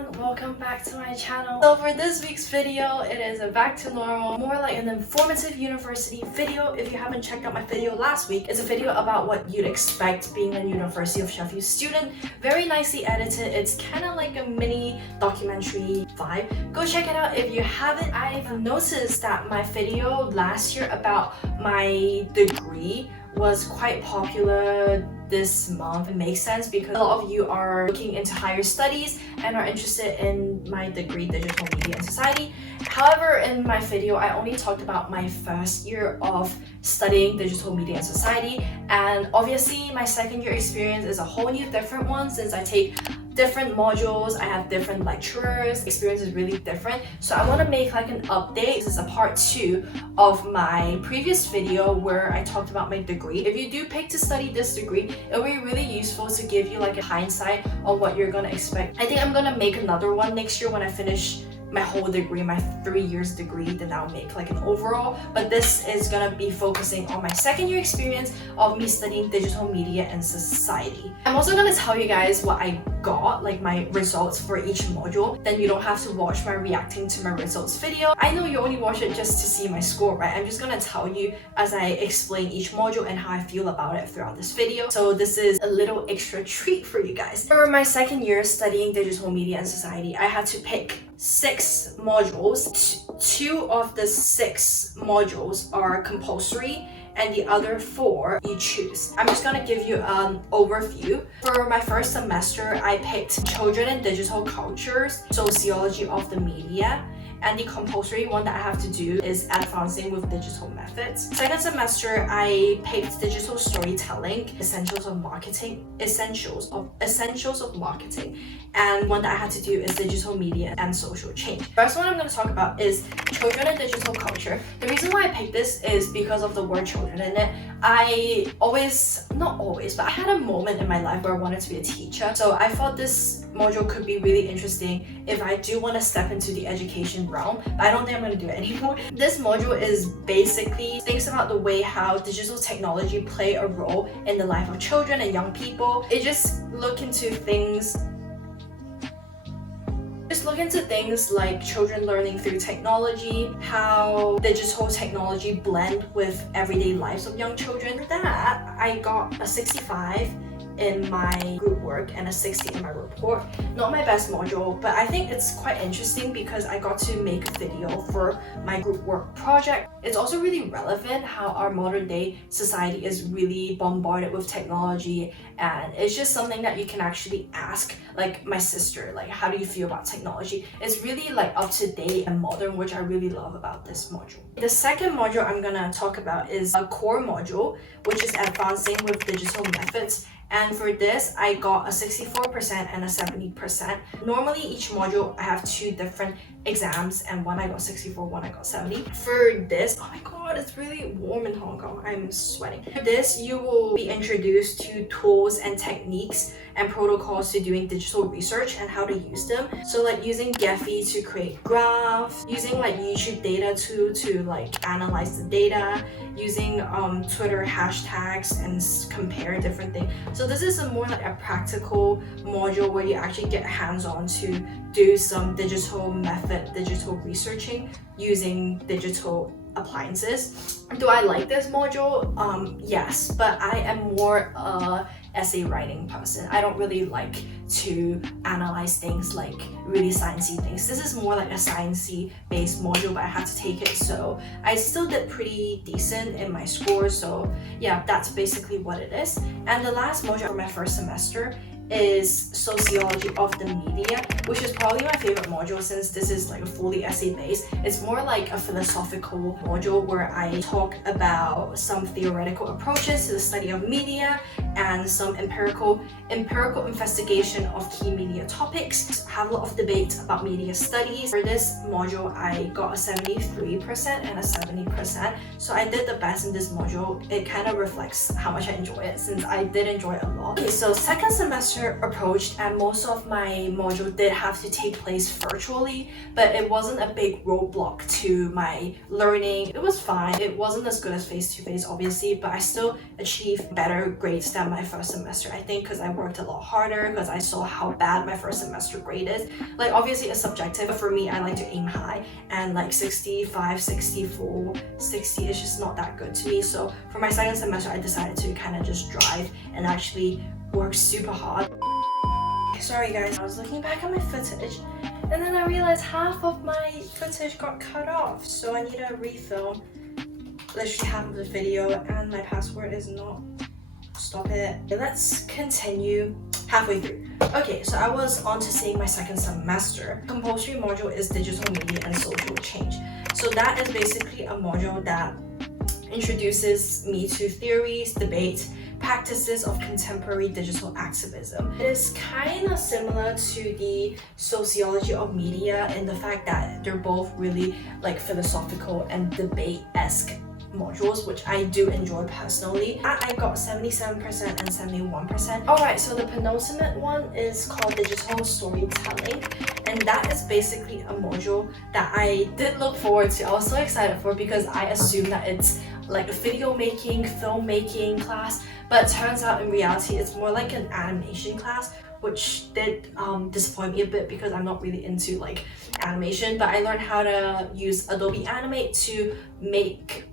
everyone, welcome back to my channel. So for this week's video, it is a back to normal, more like an informative university video. If you haven't checked out my video last week, it's a video about what you'd expect being a University of Sheffield student. Very nicely edited. It's kind of like a mini documentary vibe. Go check it out if you haven't. I've noticed that my video last year about my degree was quite popular this month. It makes sense because a lot of you are looking into higher studies and are interested in my degree, Digital Media and Society. However, in my video, I only talked about my first year of studying Digital Media and Society, and obviously my second year experience is a whole new different one since I take different modules, I have different lecturers, experience is really different. So I want to make like an update. This is a part 2 of my previous video where I talked about my degree. If you do pick to study this degree, it'll be really useful to give you like a hindsight on what you're gonna expect. I think I'm gonna make another one next year when I finish my whole degree, my 3 years degree, then I'll make like an overall, but this is gonna be focusing on my second year experience of me studying Digital Media and Society. I'm also gonna tell you guys what I got, like my results for each module, then you don't have to watch my reacting to my results video. I know you only watch it just to see my score, right? I'm just gonna tell you as I explain each module and how I feel about it throughout this video. So this is a little extra treat for you guys. For my second year studying Digital Media and Society, I had to pick 6 modules. 2 of the 6 modules are compulsory and the other 4 you choose. I'm just gonna give you an overview. For my first semester, I picked Children and Digital Cultures, Sociology of the Media, and the compulsory one that I have to do is Advancing with Digital Methods. Second semester, I picked Digital Storytelling, Essentials of Marketing, Essentials of Marketing, and one that I had to do is Digital Media and Social Change. First one I'm going to talk about is Children and Digital Culture. The reason why I picked this is because of the word children in it. Not always, but I had a moment in my life where I wanted to be a teacher. So I thought this module could be really interesting if I do want to step into the education realm, but I don't think I'm going to do it anymore. This module is basically thinks about the way how digital technology play a role in the life of children and young people. It just look into things like children learning through technology, how digital technology blend with everyday lives of young children. For that, I got a 65 in my group work and a 60 in my report. Not my best module, but I think it's quite interesting because I got to make a video for my group work project. It's also really relevant how our modern day society is really bombarded with technology, and it's just something that you can actually ask like my sister, like, how do you feel about technology? It's really like up to date and modern, which I really love about this module. The second module I'm gonna talk about is a core module, which is Advancing with Digital Methods. And for this, I got a 64% and a 70%. Normally, each module, I have 2 different exams, and one I got 64, one I got 70. For this, oh my god, it's really warm in Hong Kong. I'm sweating. For this, you will be introduced to tools and techniques and protocols to doing digital research and how to use them. So like using Gephi to create graphs, using like YouTube data to like analyze the data, using Twitter hashtags and compare different things. So this is a more like a practical module where you actually get hands-on to do some digital researching using digital appliances. Do I like this module? Yes, but I am more a essay writing person. I don't really like to analyze things like really sciencey things. This is more like a sciencey based module, but I had to take it, so I still did pretty decent in my scores. So yeah, that's basically what it is. And the last module for my first semester is Sociology of the Media, which is probably my favorite module since this is like a fully essay based. It's more like a philosophical module where I talk about some theoretical approaches to the study of media and some empirical investigation of key media topics. Have a lot of debates about media studies. For this module, I got a 73% and a 70%. So I did the best in this module. It kind of reflects how much I enjoy it since I did enjoy it a lot. Okay, so second semester approached and most of my module did have to take place virtually, but it wasn't a big roadblock to my learning. It was fine. It wasn't as good as face-to-face obviously, but I still achieved better grades than my first semester. I think because I worked a lot harder, because I saw how bad my first semester grade is. Like obviously it's subjective, but for me I like to aim high, and like 65, 64, 60 is just not that good to me. So for my second semester I decided to kind of just drive and actually work super hard. Sorry guys, I was looking back at my footage and then I realized half of my footage got cut off, so I need to refilm literally half of the video, and my password is not. Stop it. Let's continue halfway through. Okay, so I was on to seeing my second semester. Compulsory module is digital media and social change. So that is basically a module that introduces me to theories, debates, practices of contemporary digital activism. It is kind of similar to the sociology of media in the fact that they're both really like philosophical and debate-esque modules, which I do enjoy personally. I got 77% and 71%. Alright, so the penultimate one is called digital storytelling, and that is basically a module that I did look forward to. I was so excited for, because I assumed that it's like a video making, filmmaking class, but it turns out in reality it's more like an animation class, which did disappoint me a bit because I'm not really into like animation. But I learned how to use Adobe Animate to make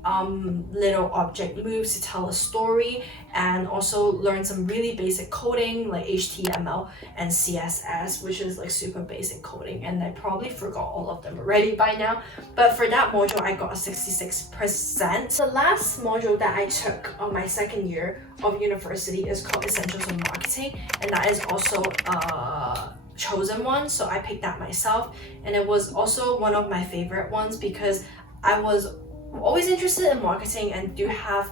little object moves to tell a story, and also learn some really basic coding like HTML and CSS, which is like super basic coding, and I probably forgot all of them already by now. But for that module I got a 66%. The last module that I took on my second year of university is called Essentials of Marketing, and that is also a chosen one, so I picked that myself, and it was also one of my favorite ones because I was always interested in marketing and do have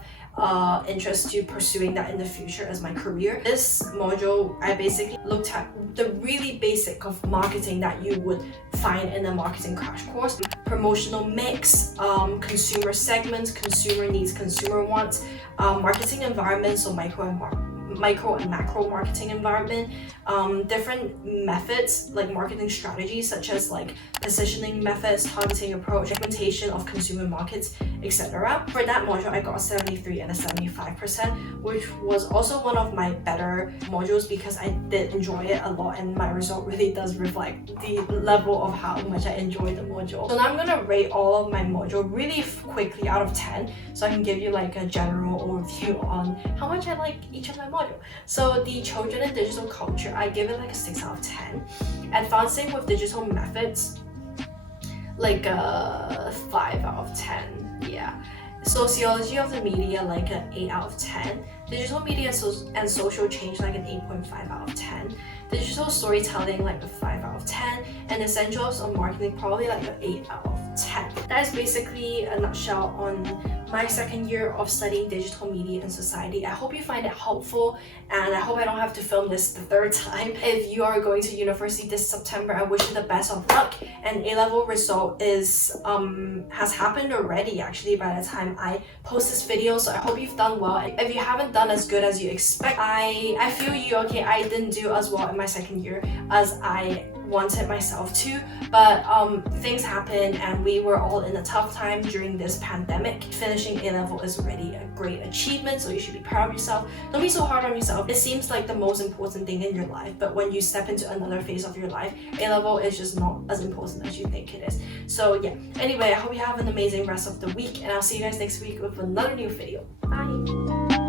interest to pursuing that in the future as my career. This module, I basically looked at the really basic of marketing that you would find in a marketing crash course: promotional mix, consumer segments, consumer needs, consumer wants, marketing environments, so micro and macro marketing environment, different methods like marketing strategies such as like positioning methods, targeting approach, segmentation of consumer markets, etc. For that module I got a 73 and a 75%, which was also one of my better modules because I did enjoy it a lot, and my result really does reflect the level of how much I enjoyed the module. So now I'm gonna rate all of my module really quickly out of 10, so I can give you like a general overview on how much I like each of my modules. So the children and digital culture, I give it like a 6 out of 10. Advancing with digital methods, like a 5 out of 10. Yeah. Sociology of the media, like an 8 out of 10. Digital media and social change, like an 8.5 out of 10. Digital storytelling, like a 5 out of 10. And essentials of marketing, probably like an 8 out of 10. That is basically a nutshell on my second year of studying digital media and society. I hope you find it helpful, and I hope I don't have to film this the third time. If you are going to university this September, I wish you the best of luck. And A-level result is has happened already actually by the time I post this video, so I hope you've done well. If you haven't done as good as you expect, I feel you. Okay, I didn't do as well in my second year as I wanted myself to, but things happened and we were all in a tough time during this pandemic. Finishing A-level is already a great achievement, so you should be proud of yourself. Don't be so hard on yourself. It seems like the most important thing in your life, but when you step into another phase of your life, A-level is just not as important as you think it is. So yeah, anyway, I hope you have an amazing rest of the week, and I'll see you guys next week with another new video. Bye!